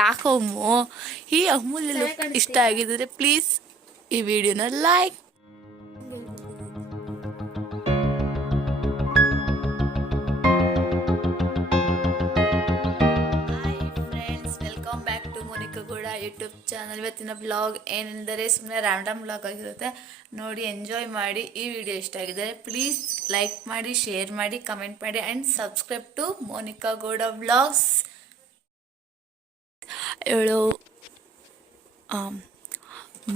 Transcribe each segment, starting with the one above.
ಯಾಕಮ್ಮು ಈ ಅಮೂಲ್ಯ ಲುಕ್ ಇಷ್ಟ ಆಗಿದ್ರೆ ಪ್ಲೀಸ್ ಈ ವಿಡಿಯೋನ ಲೈಕ್. ಕೂಡ ಯೂಟ್ಯೂಬ್ ಚಾನಲ್ ಇವತ್ತಿನ ಬ್ಲಾಗ್ ಏನೆಂದರೆ ಸುಮ್ಮನೆ ರ್ಯಾಂಡಮ್ ಬ್ಲಾಗ್ ಆಗಿರುತ್ತೆ, ನೋಡಿ ಎಂಜಾಯ್ ಮಾಡಿ. ಈ ವಿಡಿಯೋ ಇಷ್ಟ ಆಗಿದರೆ ಪ್ಲೀಸ್ ಲೈಕ್ ಮಾಡಿ, ಶೇರ್ ಮಾಡಿ, ಕಮೆಂಟ್ ಮಾಡಿ and subscribe to Monika Gowda blogs. ಇವಳು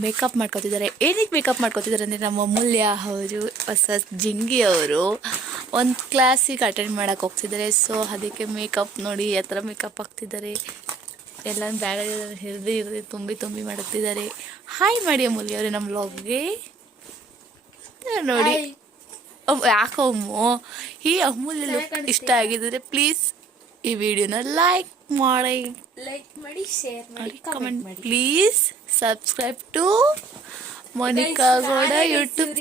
ಮೇಕಪ್ ಮಾಡ್ಕೊತಿದ್ದಾರೆ. ಏನಕ್ಕೆ ಮೇಕಪ್ ಮಾಡ್ಕೊತಿದ್ದಾರೆ ಅಂದರೆ ನಮ್ಮ ಅಮೂಲ್ಯ ಅವರು ಹೊಸ ಜಿಂಗಿ ಅವರು ಒಂದು ಕ್ಲಾಸಿಗೆ ಅಟೆಂಡ್ ಮಾಡೋಕ್ಕೆ ಹೋಗ್ತಿದ್ದಾರೆ. ಸೊ ಅದಕ್ಕೆ ಮೇಕಪ್ ನೋಡಿ ಯಾವ ಥರ ಮೇಕಪ್ ಹಾಕ್ತಿದ್ದಾರೆ, ಎಲ್ಲ ಬ್ಯಾಗ್ ಹಿರಿದು ತುಂಬಿ ಮಾಡುತ್ತಿದ್ದಾರೆ. ಹಾಯ್ ಮಾಡಿ ಅಮೂಲ್ಯ ಅವರೇ ನಮ್ಮ ವ್ಲಾಗ್ಗೆ ನೋಡಿ. ಯಾಕಮ್ಮು ಈ ಅಮೂಲ್ಯ ಲುಕ್ ಇಷ್ಟ ಆಗಿದ್ರೆ ಪ್ಲೀಸ್ ಈ ವಿಡಿಯೋನ ಲೈಕ್ ಮಾಡಿ, ಶೇರ್ ಮಾಡಿ, ಕಮೆಂಟ್ ಮಾಡಿ. Please subscribe to Monika Gowda YouTube.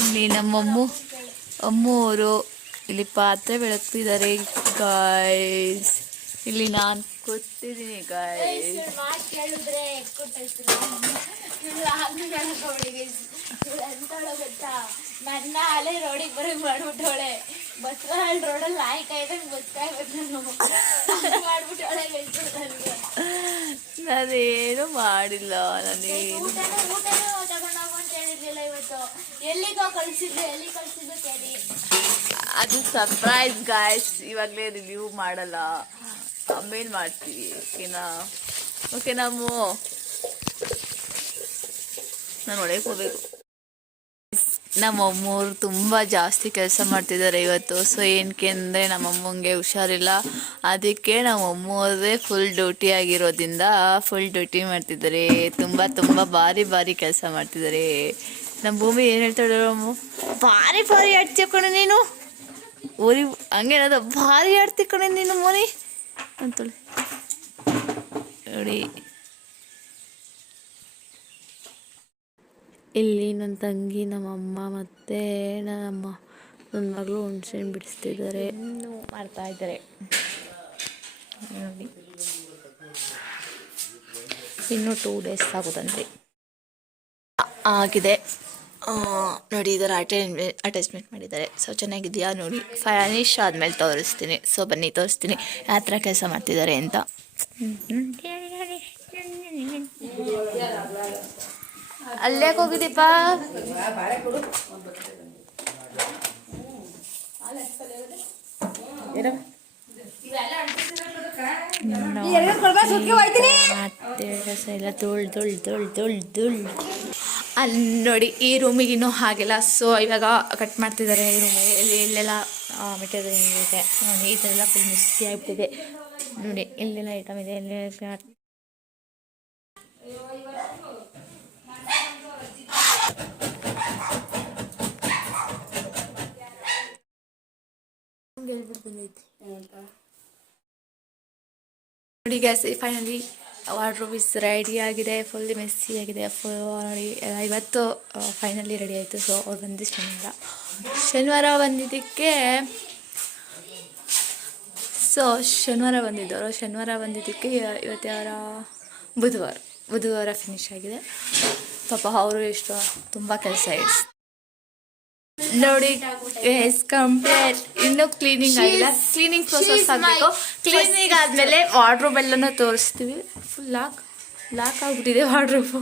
ಇಲ್ಲಿ ನಮ್ಮ ಅಮ್ಮು ಅವರು ಇಲ್ಲಿ ಪಾತ್ರೆ ಬೆಳಗ್ತಿದ್ದಾರೆ ಗಾಯ್ಸ್. ಇಲ್ಲಿ ನಾನು ಕೂತಿದ್ದೀನಿ ಗಾಯ್ಸ್. ನನ್ನ ಅಲೆ ರೋಡಿಗೆ ಬರೋಂಗ್ ಮಾಡ್ಬಿಟ್ಟವಳೆ. ಬಸ್ರಾಳ್ ರೋಡಲ್ಲಿ ನಾಯಿ ಕಾಯ್ದಂಗೆ ಮಾಡ್ಬಿಟ್ಟವಳೆ. ನಾನೇನು ಮಾಡಿಲ್ಲ, ನಾನೇನು ಊಟನೂ ತಗೊಂಡೋಗು ಅಂತ ಹೇಳಿರ್ಲಿಲ್ಲ. ಇವತ್ತು ಎಲ್ಲಿಗೋ ಕಳ್ಸಿದ್ದು ಕೇಳಿ. ಅದು ಸರ್ಪ್ರೈಸ್ ಗಾಯ್ಸ್, ಇವಾಗಲೇ ರಿವ್ಯೂ ಮಾಡಲ್ಲ, ಆಮೇಲೆ ಮಾಡ್ತೀವಿ. ಓಕೆ ನಾವು ನಾನು ಒಳಗೆ ಹೋಗ್ಬೇಕು. ನಮ್ಮ ಅಮ್ಮವ್ರು ತುಂಬ ಜಾಸ್ತಿ ಕೆಲಸ ಮಾಡ್ತಿದ್ದಾರೆ ಇವತ್ತು. ಸೊ ಏನಕ್ಕೆ ಅಂದರೆ ನಮ್ಮ ಅಮ್ಮಂಗೆ ಹುಷಾರಿಲ್ಲ, ಅದಕ್ಕೆ ನಮ್ಮ ಅಮ್ಮವ್ರದೇ ಫುಲ್ ಡ್ಯೂಟಿ ಆಗಿರೋದ್ರಿಂದ ಫುಲ್ ಡ್ಯೂಟಿ ಮಾಡ್ತಿದ್ದಾರೆ. ತುಂಬ ಭಾರಿ ಕೆಲಸ ಮಾಡ್ತಿದ್ದಾರೆ. ನಮ್ಮ ಭೂಮಿ ಏನು ಹೇಳ್ತಾಳೆ, ಅಮ್ಮ ಭಾರಿ ಆಡ್ತಿ ಕಣೆ ನೀನು, ಊರಿ ಹಂಗೇನದ ಭಾರಿ ಆಡ್ತಿ ಕಣೆ ನೀನು ಮೋನಿ ಅಂತೇಳಿ ನೋಡಿ. ಇಲ್ಲಿ ನನ್ನ ತಂಗಿ, ನಮ್ಮಮ್ಮ ಮತ್ತು ನನ್ನ ಮಗಳು ಹುಣ್ಸೆಹಣ್ಣು ಬಿಡಿಸ್ತಿದ್ದಾರೆ, ಮಾಡ್ತಾ ಇದ್ದಾರೆ ನೋಡಿ. ಇನ್ನೂ 2 days ಆಗೋದಂತೆ ಆಗಿದೆ ನೋಡಿ. ಇದರ ಅಟ್ಯಾಚ್ಮೆಂಟ್ ಮಾಡಿದ್ದಾರೆ. ಸೊ ಚೆನ್ನಾಗಿದೆಯಾ ನೋಡಿ. ಫಿನಿಶ್ ಆದಮೇಲೆ ತೋರಿಸ್ತೀನಿ. ಸೊ ಬನ್ನಿ ತೋರಿಸ್ತೀನಿ ಯಾವ ಥರ ಕೆಲಸ ಮಾಡ್ತಿದ್ದಾರೆ ಅಂತ. ಅಲ್ಲೇ ಹೋಗಿದ್ದೀಪ ಎಲ್ಲ ಧೂಳ್ ಅಲ್ಲಿ ನೋಡಿ. ಈ ರೂಮಿಗೆ ಇನ್ನೂ ಹಾಗೆಲ್ಲ. ಸೊ ಇವಾಗ ಕಟ್ ಮಾಡ್ತಿದ್ದಾರೆ ಈ ರೂಮಿಗೆ. ಇಲ್ಲೆಲ್ಲ ಮೆಟೀರಿಯಲ್ ಇದೆ ನೋಡಿ. ಈ ಥರ ಎಲ್ಲ ಫುಲ್ ಮಿಸ್ಟಿ ಆಗಿಬಿಟ್ಟಿದೆ ನೋಡಿ. ಇಲ್ಲೆಲ್ಲ ಐಟಮ್ ಇದೆ. ನೋಡಿ gas, finally wardrobe is ready ಆಗಿದೆ. ಫುಲ್ ಮೆಸ್ಸಿ ಆಗಿದೆ ಫುಲ್ ನೋಡಿ. ಇವತ್ತು ಫೈನಲಿ ರೆಡಿ ಆಯಿತು. ಸೊ ಅವ್ರು ಬಂದು ಶನಿವಾರ ಬಂದಿದ್ದಕ್ಕೆ ಶನಿವಾರ ಬಂದಿದ್ದಕ್ಕೆ ಇವತ್ತು ಯಾರ ಬುಧವಾರ ಫಿನಿಶ್ ಆಗಿದೆ. ಪಾಪ ಅವರು ಎಷ್ಟು ತುಂಬ ಕೆಲಸ ಇದೆ ನೋಡಿ. ಕಂಪ್ಲೀಟ್ ಇನ್ನೂ ಕ್ಲೀನಿಂಗ್ ಆಗಿಲ್ಲ. ಕ್ಲೀನಿಂಗ್ ಪ್ರೊಸೆಸ್ ಆಗಬೇಕು. ಕ್ಲೀನಿಂಗ್ ಆದಮೇಲೆ ವಾರ್ಡ್ರೋಬ್ ಎಲ್ಲನೂ ತೋರಿಸ್ತೀವಿ. ಫುಲ್ ಲಾಕ್ ಆಗಿಬಿಟ್ಟಿದೆ ವಾರ್ಡ್ರೋಬು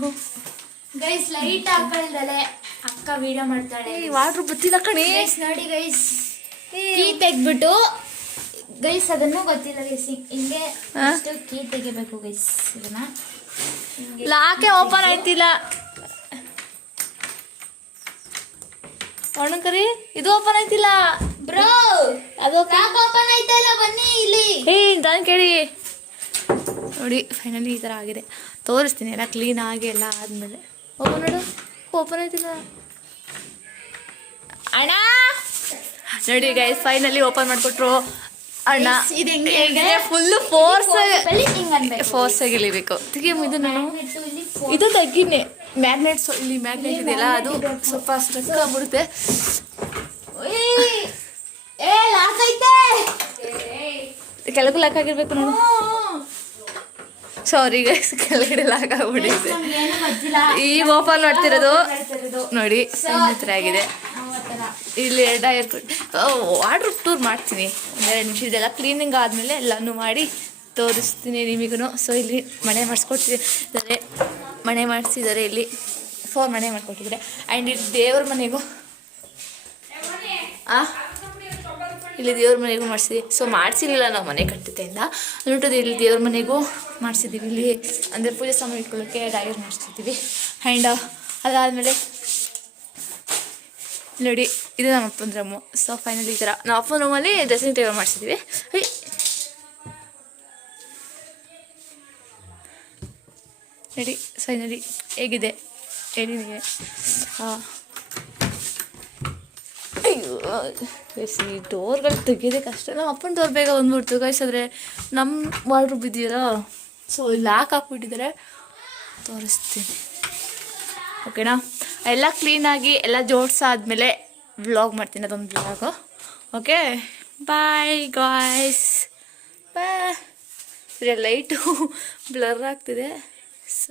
ಗೈಸ್. ಲೈಟ್ ಹಾಕಲ್ದಲೆ ಅಕ್ಕ ವಿಡಿಯೋ ಮಾಡ್ತಾಳೆ. ವಾರ್ಡ್ರೋಬ್ ಗೊತ್ತಿಲ್ಲ ಕಣೆ ನೋಡಿ ಗೈಸ್. ಕೀ ತೆಗ್ಬಿಟ್ಟು ಗೈಸ್, ಅದನ್ನು ಗೊತ್ತಿಲ್ಲ ಗೈಸ್. ಹಿಂಗೆ ಕೀ ತೆಗಿಬೇಕು ಗೈಸ್. ಇದನ್ನ ಲಾಕೆ ಓಪನ್ ಆಯ್ತಿಲ್ಲ. ಒಣಕರಿ ಇದು ಓಪನ್ ಆಯ್ತಿಲ್ಲ ಬ್ರೋ. ಅದು ಓಪನ್ ಆಯ್ತಲ್ಲ, ಬನ್ನಿ ಇಲ್ಲಿ. ನಾನು ಕೇಳಿ ನೋಡಿ. ಫೈನಲಿ ಈ ಥರ ಆಗಿದೆ. ತೋರಿಸ್ತೀನಿ ಎಲ್ಲ ಕ್ಲೀನ್ ಆಗಿ ಎಲ್ಲ ಆದಮೇಲೆ. ಓಪನ್ ಆಯ್ತಿಲ್ಲ ಅಣ್ಣ ನೋಡಿ ಗೈಸ್. ಫೈನಲಿ ಓಪನ್ ಮಾಡಿಕೊಟ್ರು ಅಣ್ಣ. ಫುಲ್ ಫೋರ್ಸ್ ಆಗಿ ಇಳಿಬೇಕು. ತೆಗಿಯಮ್ಮ ನಾನು ಇದು ತೆಗಿನೇ. ಮ್ಯಾಗ್ನೆಟ್ಸ್ ಇಲ್ಲಿ ಮ್ಯಾಗ್ನೆಟ್ ಇದೆಯಲ್ಲ, ಅದು ಸ್ವಲ್ಪ ಸ್ಟ್ರಕ್ ಆಗ್ಬಿಡುತ್ತೆ. ಕೆಳಗೂ ಲಾಕ್ ಆಗಿರ್ಬೇಕು ನೋಡು. ಸಾರಿ ಗೈಸ್, ಕೆಳಗಡೆ ಲಾಕ್ ಆಗ್ಬಿಟ್ಟಿದೆ. ಏನು ಗೊತ್ತಿಲ್ಲ. ಈಗ ಓಪನ್ ಮಾಡ್ತಿರೋದು ನೋಡಿ ಈ ಥರ ಆಗಿದೆ. ಇಲ್ಲಿ ವಾಟರ್ ಟೂರ್ ಮಾಡ್ತೀನಿ ಒಂದೆರಡು ನಿಮಿಷ. ಇದೆಲ್ಲ ಕ್ಲೀನಿಂಗ್ ಆದಮೇಲೆ ಎಲ್ಲನೂ ಮಾಡಿ ತೋರಿಸ್ತೀನಿ ನಿಮಗೂ. ಸೊ ಇಲ್ಲಿ ಮನೆ ಮಾಡಿಸಿದ್ದಾರೆ ಇಲ್ಲಿ 4 ಮನೆ ಮಾಡಿಕೊಟ್ಟಿದ್ದಾರೆ. ಆ್ಯಂಡ್ ಇಲ್ಲಿ ದೇವ್ರ ಮನೆಗೂ ಇಲ್ಲಿ ದೇವ್ರ ಮನೆಗೂ ಮಾಡಿಸಿದ್ವಿ. ಸೊ ಮಾಡಿಸಿರಲಿಲ್ಲ ನಾವು ಮನೆ ಕಟ್ಟಿದ್ದೆಯಿಂದ ಅಂದ್ಬಿಟ್ಟು ಇಲ್ಲಿ ದೇವ್ರ ಮನೆಗೂ ಮಾಡಿಸಿದ್ದೀವಿ. ಇಲ್ಲಿ ಅಂದರೆ ಪೂಜೆ ಸಾಮಾನು ಇಟ್ಕೊಳ್ಳೋಕ್ಕೆ ಡೈರ್ ಮಾಡಿಸಿದ್ದೀವಿ. ಆ್ಯಂಡ್ ಅದಾದಮೇಲೆ ನೋಡಿ ಇದು ನಮ್ಮ ಅಪ್ಪನ ರೂಮು. ಸೊ ಫೈನಲಿ ಈ ಥರ ನಮ್ಮ ಅಪ್ಪನ ರೂಮಲ್ಲಿ ಡ್ರೆಸ್ಸಿಂಗ್ ಟೇಬಲ್ ಮಾಡಿಸಿದ್ದೀವಿ. ನೋಡಿ ಫೈನಲಿ ಹೇಗಿದೆ ಹೇಳಿ ನೀವೇ. ಅಯ್ಯೋ ಈ ಡೋರ್ಗಳು ತೆಗಿಯೋದೇ ಕಷ್ಟ. ನಮ್ಮ ಅಪ್ಪನ ಡೋರ್ ಬೇಗ ಬಂದ್ಬಿಡ್ತು ಗೈಸ್. ಆದರೆ ನಮ್ಮ ವಾರ್ಡ್ರೋಬ್ ಇದೆಯಲ್ಲ, ಸೊ ಲಾಕ್ ಹಾಕ್ಬಿಟ್ಟಿದ್ದಾರೆ. ತೋರಿಸ್ತೀನಿ ಓಕೆನಾ. ಎಲ್ಲ ಕ್ಲೀನಾಗಿ ಎಲ್ಲ ಜೋಡಿಸಾದ್ಮೇಲೆ ವ್ಲಾಗ್ ಮಾಡ್ತೀನಿ, ಅದೊಂದು ವ್ಲಾಗು. ಓಕೆ ಬಾಯ್ ಗಾಯ್ಸ್, ಬಾಯ್. ಲೈಟು ಬ್ಲರ್ ಆಗ್ತಿದೆ. ಸೊ